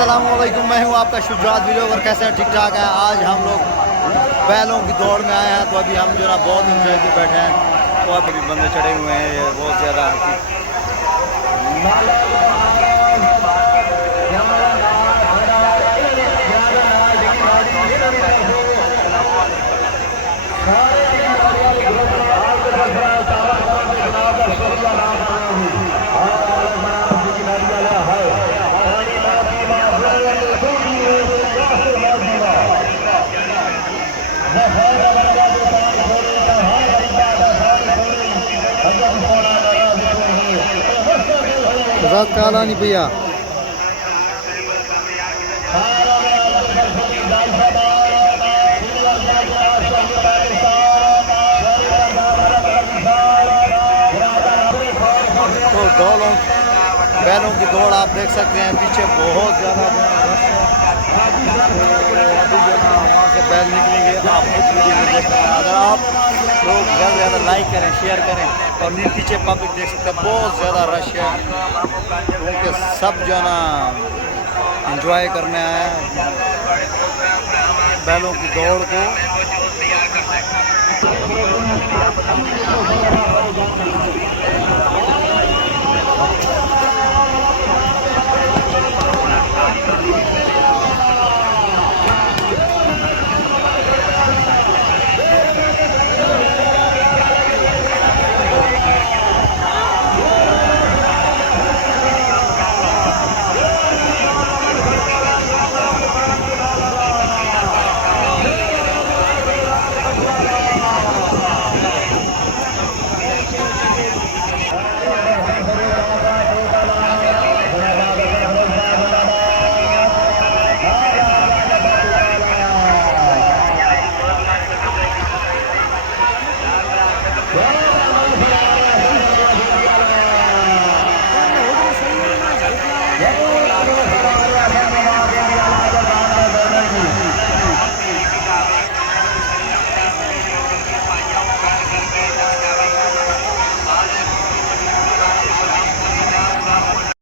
अस्सलामुअलैकुम, मैं हूं आपका शुजात वीडियोवर। कैसे हैं? ठीक ठाक है। आज हम लोग बैलों की दौड़ में आए हैं, तो अभी हम जो ना बहुत इंजॉय के बैठे हैं। तो अभी बंदे चढ़े हुए हैं, ये बहुत ज़्यादा रात काला नहीं भैया। तो दौड़ों बैलों की दौड़ आप देख सकते हैं, पीछे बहुत ज़्यादा अभी जो ना वहाँ से बैल निकलेंगे, आप खुद वीडियो में देख रहे हैं। अगर आप लोग ज़्यादा से ज़्यादा लाइक करें, शेयर करें, और पीछे पब्लिक देख सकते हैं बहुत ज़्यादा रश है, क्योंकि सब जो ना इंजॉय करने आए हैं बैलों की दौड़ को। Yeah.